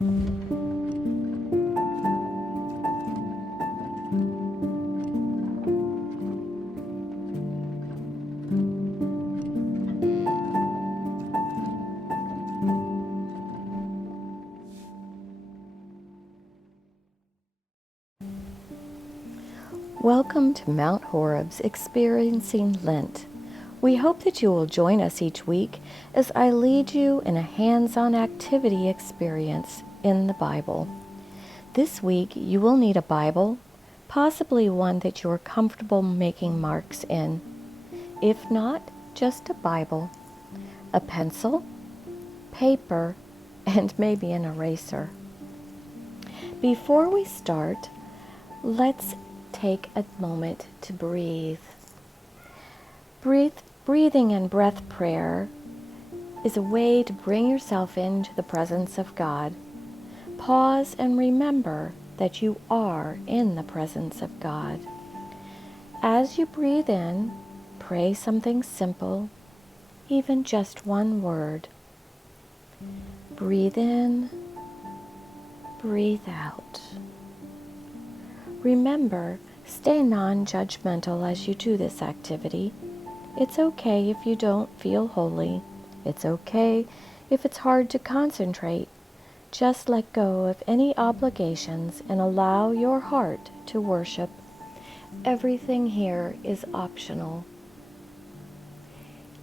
Welcome to Mount Horeb's Experiencing Lent. We hope that you will join us each week as I lead you in a hands-on activity experience in the Bible. This week you will need a Bible, possibly one that you are comfortable making marks in. If not, just a Bible, a pencil, paper, and maybe an eraser. Before we start, let's take a moment to breathe. Breathing and breath prayer is a way to bring yourself into the presence of God. Pause and remember that you are in the presence of God. As you breathe in, pray something simple, even just one word. Breathe in, breathe out. Remember, stay non-judgmental as you do this activity. It's okay if you don't feel holy. It's okay if it's hard to concentrate. Just let go of any obligations and allow your heart to worship. Everything here is optional.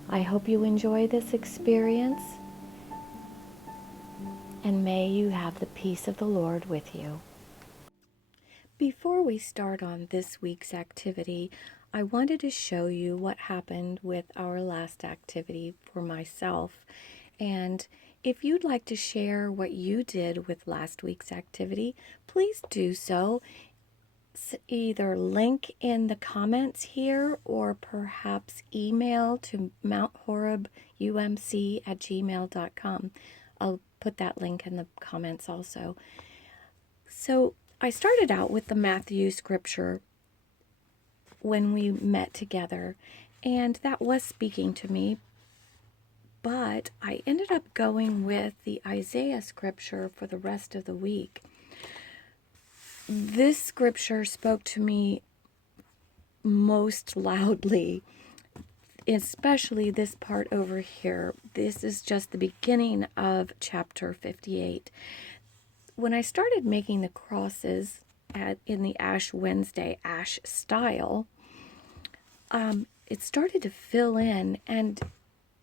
I hope you enjoy this experience, and may you have the peace of the Lord with you. Before we start on this week's activity, I wanted to show you what happened with our last activity for myself. And if you'd like to share what you did with last week's activity, please do so. Either link in the comments here or perhaps email to mounthorebumc@gmail.com. I'll put that link in the comments also. So I started out with the Matthew scripture when we met together, and that was speaking to me, but I ended up going with the Isaiah scripture for the rest of the week. This scripture spoke to me most loudly, especially this part over here. This is just the beginning of chapter 58. When I started making the crosses in the Ash Wednesday Ash style, it started to fill in, and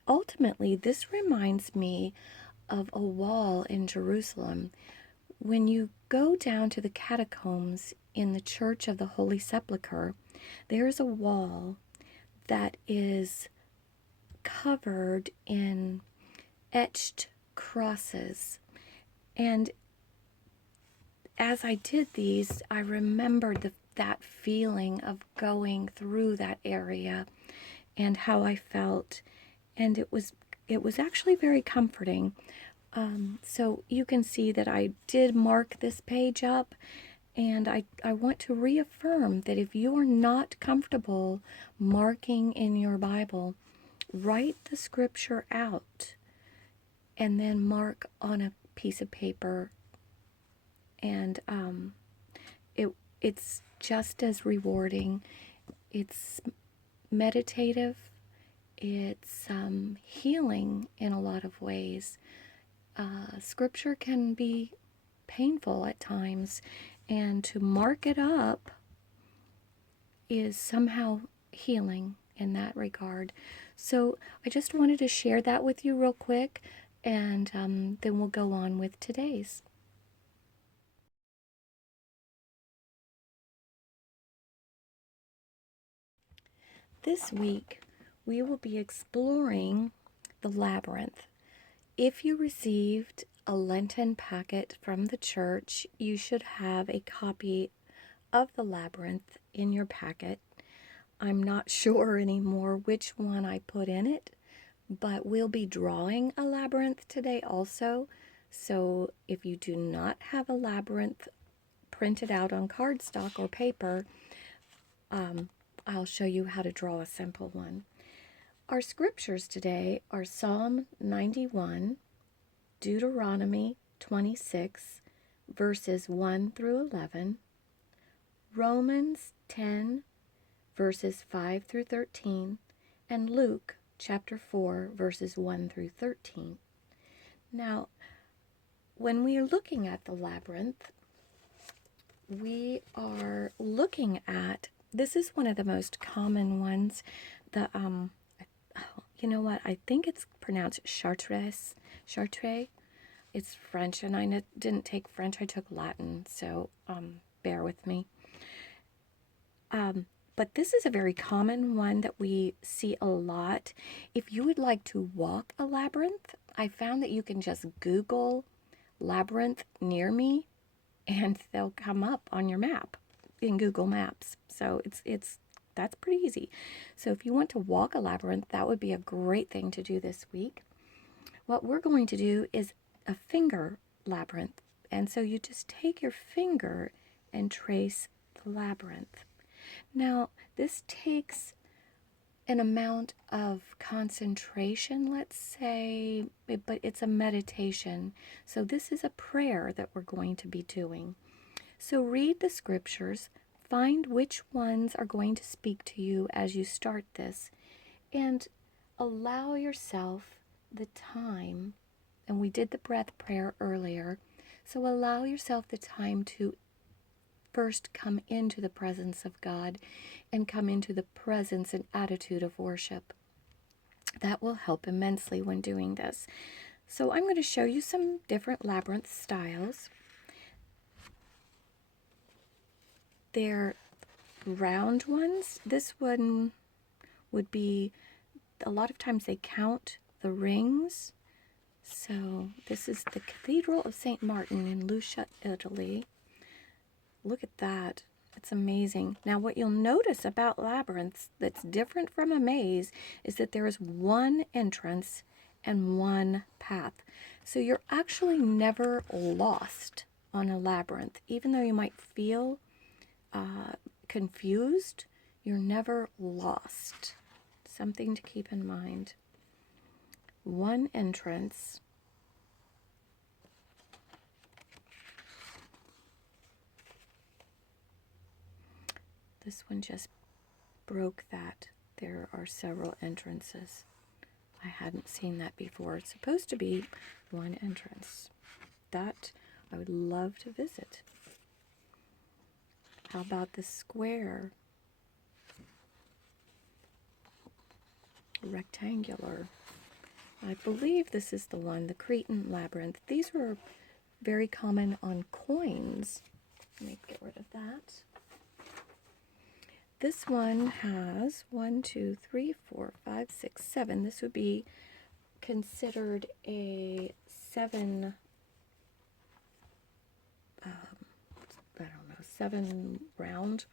ultimately this reminds me of a wall in Jerusalem. When you go down to the catacombs in the Church of the Holy Sepulchre, there's a wall that is covered in etched crosses. And as I did these, I remembered that feeling of going through that area and how I felt, and it was actually very comforting. So you can see that I did mark this page up, and I want to reaffirm that if you are not comfortable marking in your Bible, write the scripture out and then mark on a piece of paper, and it's just as rewarding. It's meditative. It's healing in a lot of ways. Scripture can be painful at times, and to mark it up is somehow healing in that regard. So I just wanted to share that with you real quick, and then we'll go on with today's. This week, we will be exploring the labyrinth. If you received a Lenten packet from the church, you should have a copy of the labyrinth in your packet. I'm not sure anymore which one I put in it, but we'll be drawing a labyrinth today also. So if you do not have a labyrinth printed out on cardstock or paper, I'll show you how to draw a simple one. Our scriptures today are Psalm 91, Deuteronomy 26, verses 1 through 11, Romans 10, verses 5 through 13, and Luke chapter 4, verses 1 through 13. Now, when we are looking at the labyrinth, we are looking at, this is one of the most common ones, the, you know what, I think it's pronounced Chartres. It's French, and I didn't take French, I took Latin, so bear with me. But this is a very common one that we see a lot. If you would like to walk a labyrinth, I found that you can just Google labyrinth near me, and they'll come up on your map in Google Maps. So that's pretty easy. So if you want to walk a labyrinth, that would be a great thing to do this week. What we're going to do is a finger labyrinth. And so you just take your finger and trace the labyrinth. Now, this takes an amount of concentration, let's say, but it's a meditation. So this is a prayer that we're going to be doing. So read the scriptures, find which ones are going to speak to you as you start this, and allow yourself the time, and we did the breath prayer earlier, so allow yourself the time to first come into the presence of God and come into the presence and attitude of worship. That will help immensely when doing this. So I'm going to show you some different labyrinth styles. They're round ones. This one would be, a lot of times they count the rings. So this is the Cathedral of St. Martin in Lucia, Italy. Look at that. It's amazing. Now, what you'll notice about labyrinths that's different from a maze is that there is one entrance and one path. So you're actually never lost on a labyrinth. Even though you might feel confused, you're never lost. Something to keep in mind. One entrance. This one just broke that. There are several entrances. I hadn't seen that before. It's supposed to be one entrance. That I would love to visit. How about the square? Rectangular. I believe this is the one, the Cretan labyrinth. These were very common on coins. Let me get rid of that. This one has 1, 2, 3, 4, 5, 6, 7. This would be considered a 7, 7 round,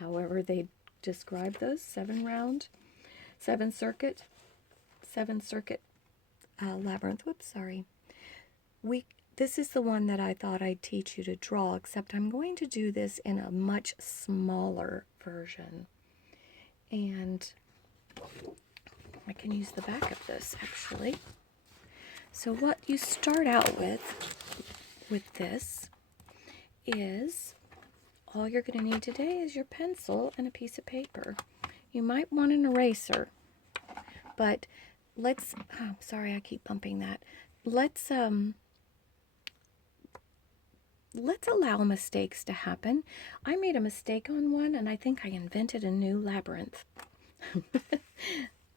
however they describe those, 7 round, 7 circuit labyrinth. Whoops, sorry. This is the one that I thought I'd teach you to draw, except I'm going to do this in a much smaller version. And I can use the back of this, actually. So what you start out with this is, all you're going to need today is your pencil and a piece of paper. You might want an eraser, but sorry, I keep bumping that. Let's allow mistakes to happen. I made a mistake on one, and I think I invented a new labyrinth.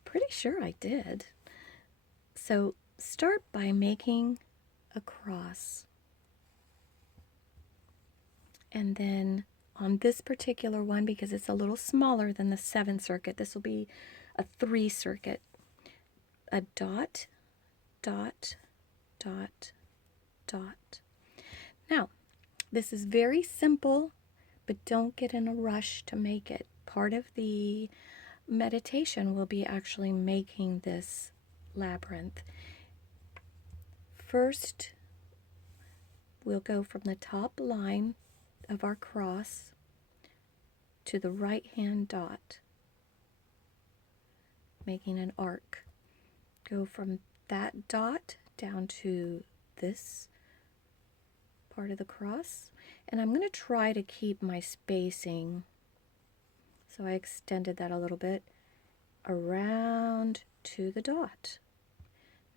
Pretty sure I did. So start by making a cross. And then on this particular one, because it's a little smaller than the 7 circuit, this will be a 3 circuit. A dot, dot, dot, dot. Now, this is very simple, but don't get in a rush to make it. Part of the meditation will be actually making this labyrinth. First, we'll go from the top line of our cross to the right-hand dot, making an arc. Go from that dot down to this part of the cross. And I'm going to try to keep my spacing. So I extended that a little bit around to the dot.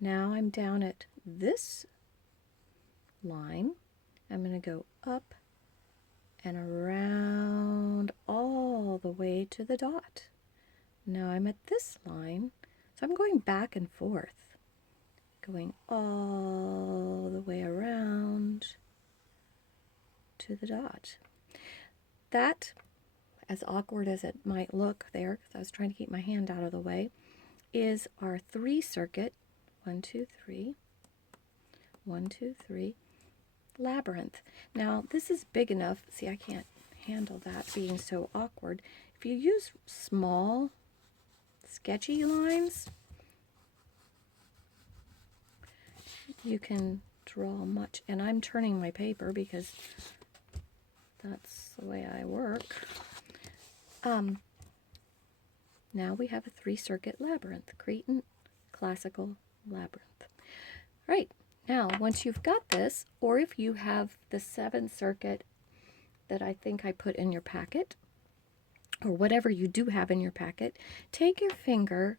Now I'm down at this line. I'm going to go up and around all the way to the dot. Now I'm at this line, so I'm going back and forth, going all the way around to the dot. That, as awkward as it might look there, because I was trying to keep my hand out of the way, is our 3 circuit, 1, 2, 3, 1, 2, 3, labyrinth. Now this is big enough, see I can't handle that being so awkward. If you use small sketchy lines, you can draw much, and I'm turning my paper because that's the way I work. Now we have a 3 circuit labyrinth, Cretan classical labyrinth. Right. Now, once you've got this, or if you have the 7 circuit that I think I put in your packet, or whatever you do have in your packet, take your finger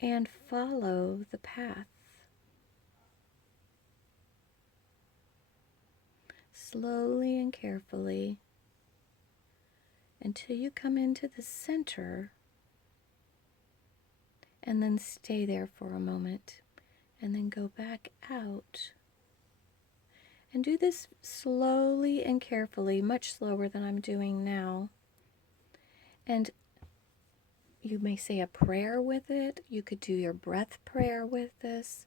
and follow the path. Slowly and carefully until you come into the center, and then stay there for a moment. And then go back out. And do this slowly and carefully, much slower than I'm doing now. And you may say a prayer with it. You could do your breath prayer with this.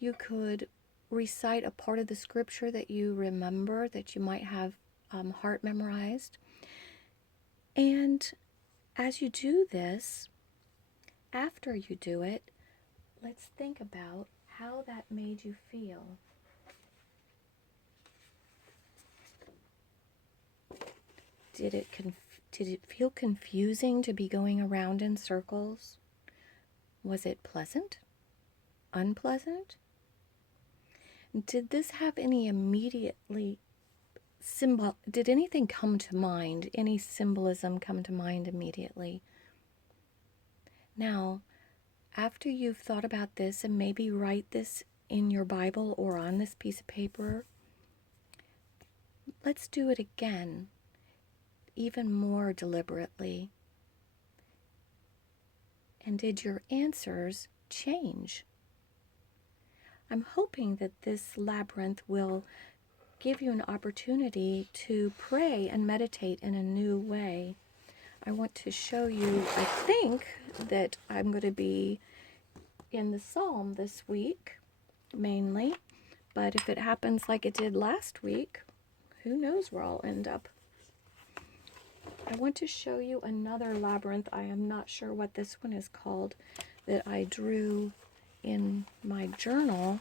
You could recite a part of the scripture that you remember, that you might have heart memorized. And as you do this, after you do it, let's think about how that made you feel. Did it feel confusing to be going around in circles? Was it pleasant? Unpleasant? Did this have any did anything come to mind? Any symbolism come to mind immediately? Now, after you've thought about this, and maybe write this in your Bible or on this piece of paper, let's do it again, even more deliberately. And did your answers change? I'm hoping that this labyrinth will give you an opportunity to pray and meditate in a new way. I want to show you, I think that I'm going to be in the Psalm this week, mainly, but if it happens like it did last week, who knows where I'll end up. I want to show you another labyrinth. I am not sure what this one is called, that I drew in my journal,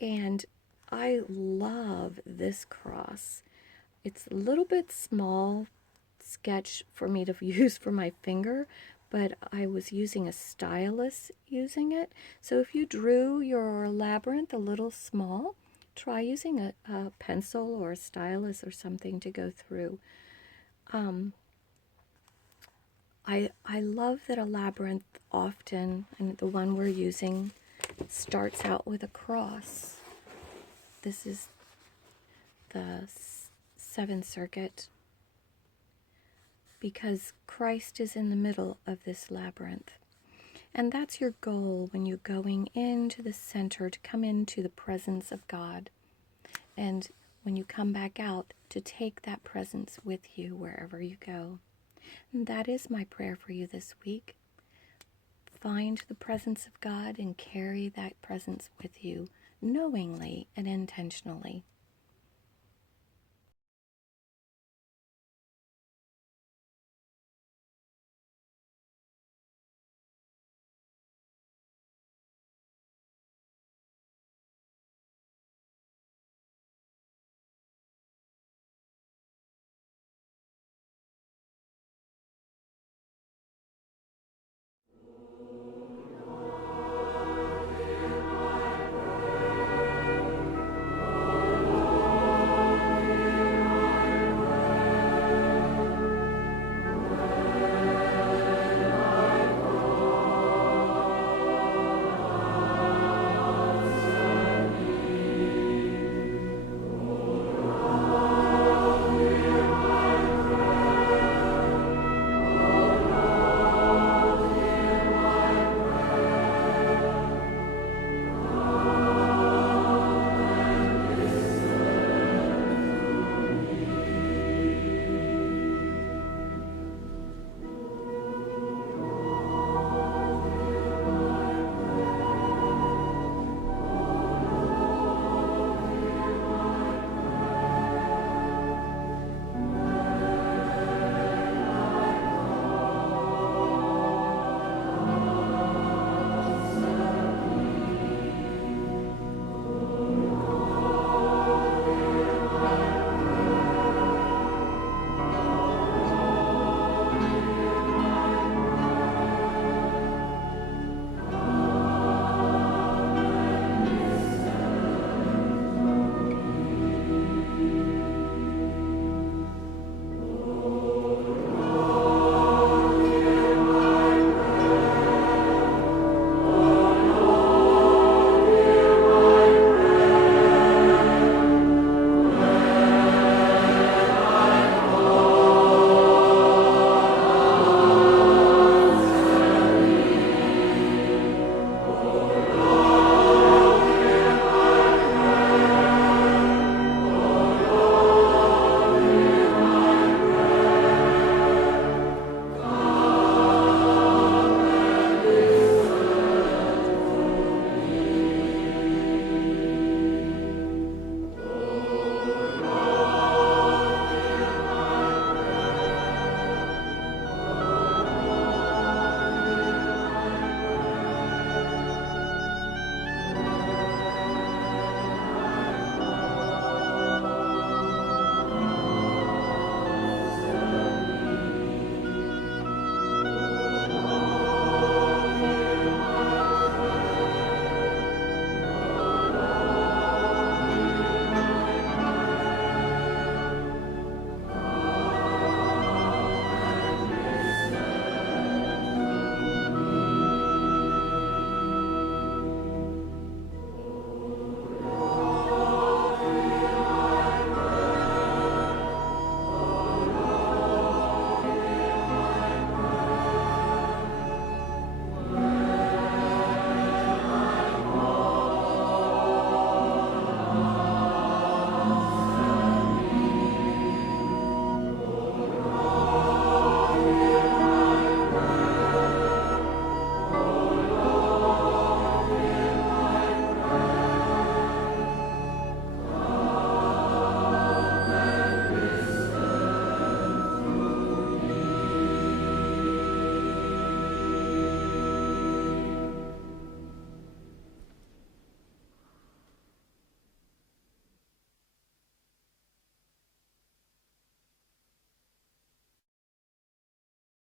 and I love this cross. It's a little bit small sketch for me to use for my finger, but I was using a stylus using it. So if you drew your labyrinth a little small, try using a pencil or a stylus or something to go through. I love that a labyrinth often, and the one we're using, starts out with a cross. This is the 7th circuit, because Christ is in the middle of this labyrinth. And that's your goal when you're going into the center, to come into the presence of God. And when you come back out, to take that presence with you wherever you go. And that is my prayer for you this week. Find the presence of God and carry that presence with you knowingly and intentionally.